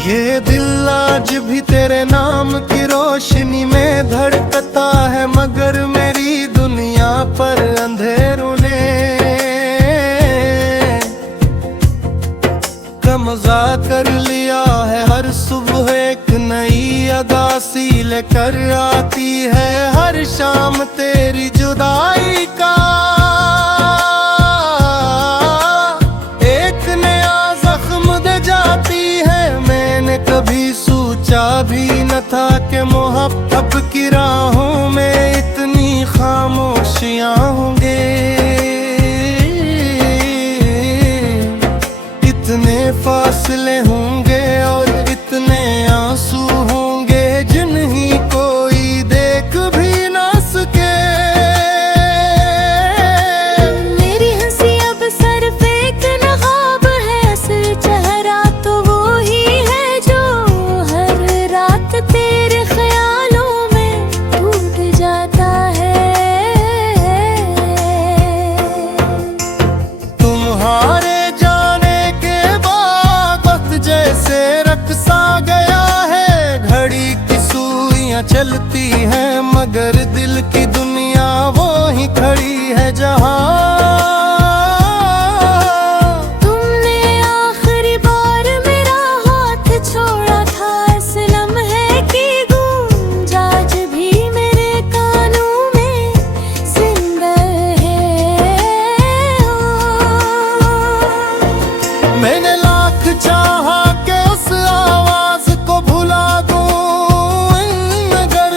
ये दिल आज भी तेरे नाम की रोशनी में धड़कता है, मगर मेरी दुनिया पर अंधेरों ने कब्जा कर लिया है। हर सुबह एक नई अदा सी लेकर आती है, हर शाम तेरी जुदाई का एक नया जख्म दे जाती है। मैंने कभी सोचा भी न था कि मोहब्बत की राहों में इतनी खामोशियां होंगे, इतने फासले होंगे और इतने आंसू होंगे जिन्हीं कोई देख भी ना सके। मेरी हंसी अब सिर्फ एक नकाब है, असल चेहरा तो वो ही है जो हर रात तेरे ख्यालों में टूट जाता है। तुम्हारे जैसे रक्सा गया है, घड़ी की सुइयां चलती हैं, मगर दिल की दुनिया वो ही खड़ी है जहां तुमने आखिरी बार मेरा हाथ छोड़ा था। इस लम्हे की गूंज आज भी मेरे कानों में जिंदा है। मैंने लाख चाहा कि उस आवाज को भुला दूं, मगर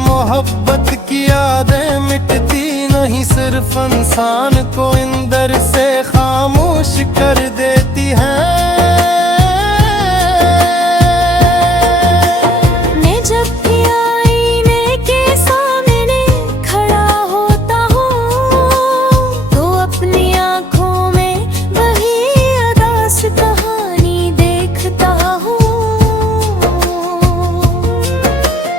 मोहब्बत की यादें मिटती नहीं, सिर्फ इंसान को अंदर से खामोश कर देती है। मैं जब भी आईने के सामने खड़ा होता हूँ तो अपनी आंखों में वही अदास कहानी देखता हूँ।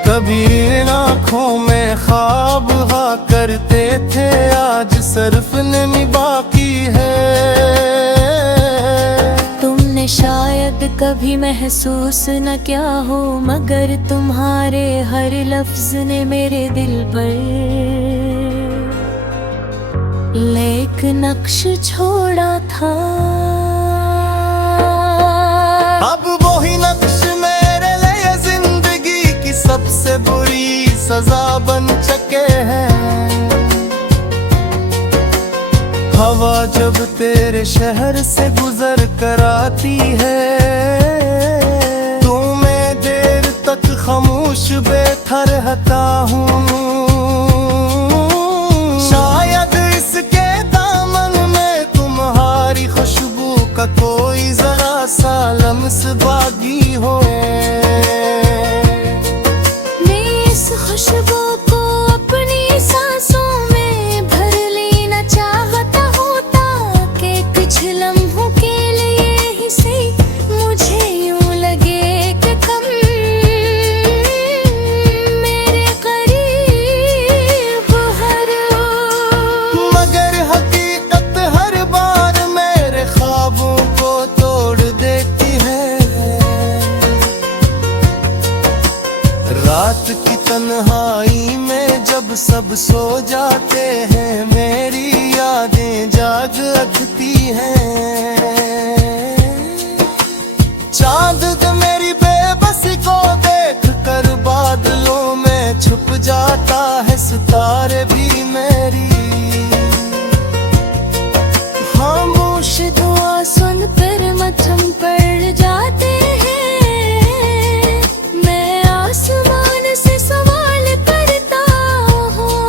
कभी इन आँखों में ख्वाब हा करते थे, आज सिर्फ नमी बाकी है। तुमने शायद कभी महसूस न किया हो, मगर तुम्हारे हर लफ्ज ने मेरे दिल पर एक नक्श छोड़ा था। अब वही नक्श मेरे लिए जिंदगी की सबसे बुरी सजा बन चुके हैं। हवा जब तेरे शहर से गुजर कर आती है, तो मैं देर तक खामोश बैठा रहता हूँ। शायद इसके दामन में तुम्हारी खुशबू का कोई जरा सा लम्स बागी हो। मैं इस खुशबू को अपनी सांसों में भर लेना चाहता हूँ, ताकि कुछ लम्हों के लिए ही सही मुझे यूं लगे कि कम मेरे करीब हर। मगर हकीकत हर बार मेरे ख्वाबों को तोड़ देती है। रात की तन्हाई में जब सब सो जाते हैं, मेरी यादें जाग उठती हैं। चांद मेरी बेबसी को देख कर बादलों में छुप जाता है, सितारे भी मेरी खामोश दुआ सुन कर मथम पड़ जाते हैं। मैं आसमान से सवाल करता हूँ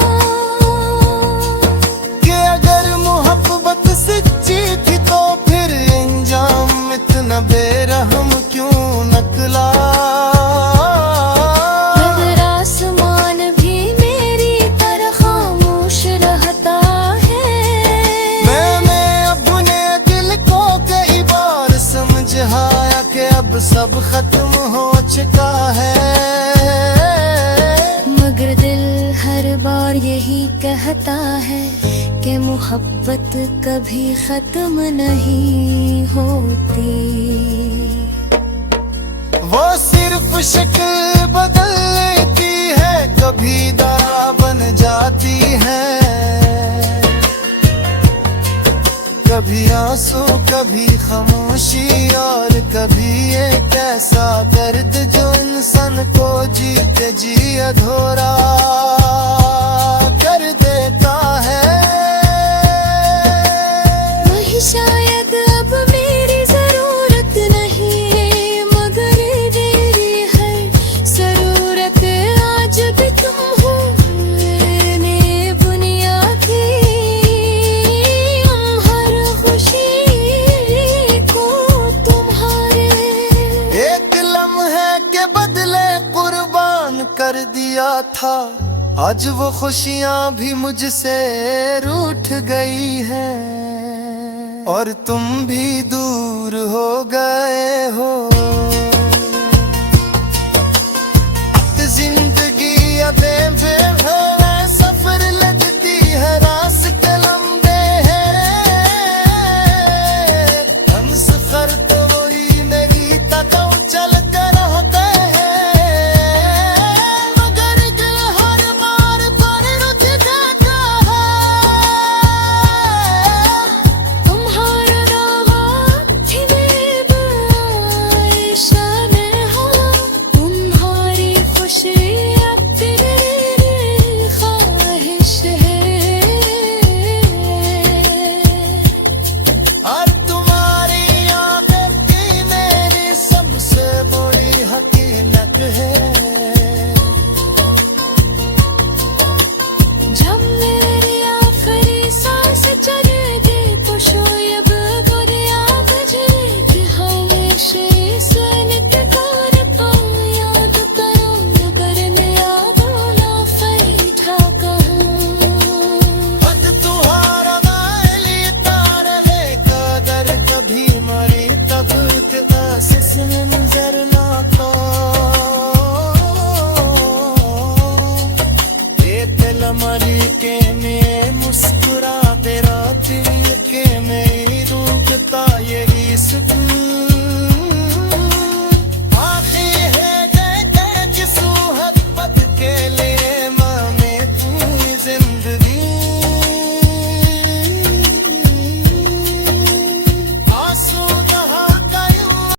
कि अगर मोहब्बत सच्ची थी तो फिर अंजाम इतना बेरहम क्यों निकला। मगर आसमान भी मेरी तरह खामोश रहता है। मैंने अपने दिल को कई बार समझाया कि अब सब खत्म हो चुका है, मगर दिल हर बार यही कहता है कि मोहब्बत कभी खत्म नहीं होती। सिर्फ शक्ल बदल लेती है, कभी दरा बन जाती है। कभी आंसू कभी खामोशी और कभी एक ऐसा दर्द जो इंसान को जीते जी अधूरा कर देता है। वही शायद अब मेरी जरूरत नहीं है, मगर मेरी है जरूरत आज भी तुम हो। मैंने बुनिया की हर खुशी को तुम्हारे एक लम्हे के बदले कुर्बान कर दिया था, आज वो खुशियाँ भी मुझसे रूठ गई हैं और तुम भी दूर हो गए हो।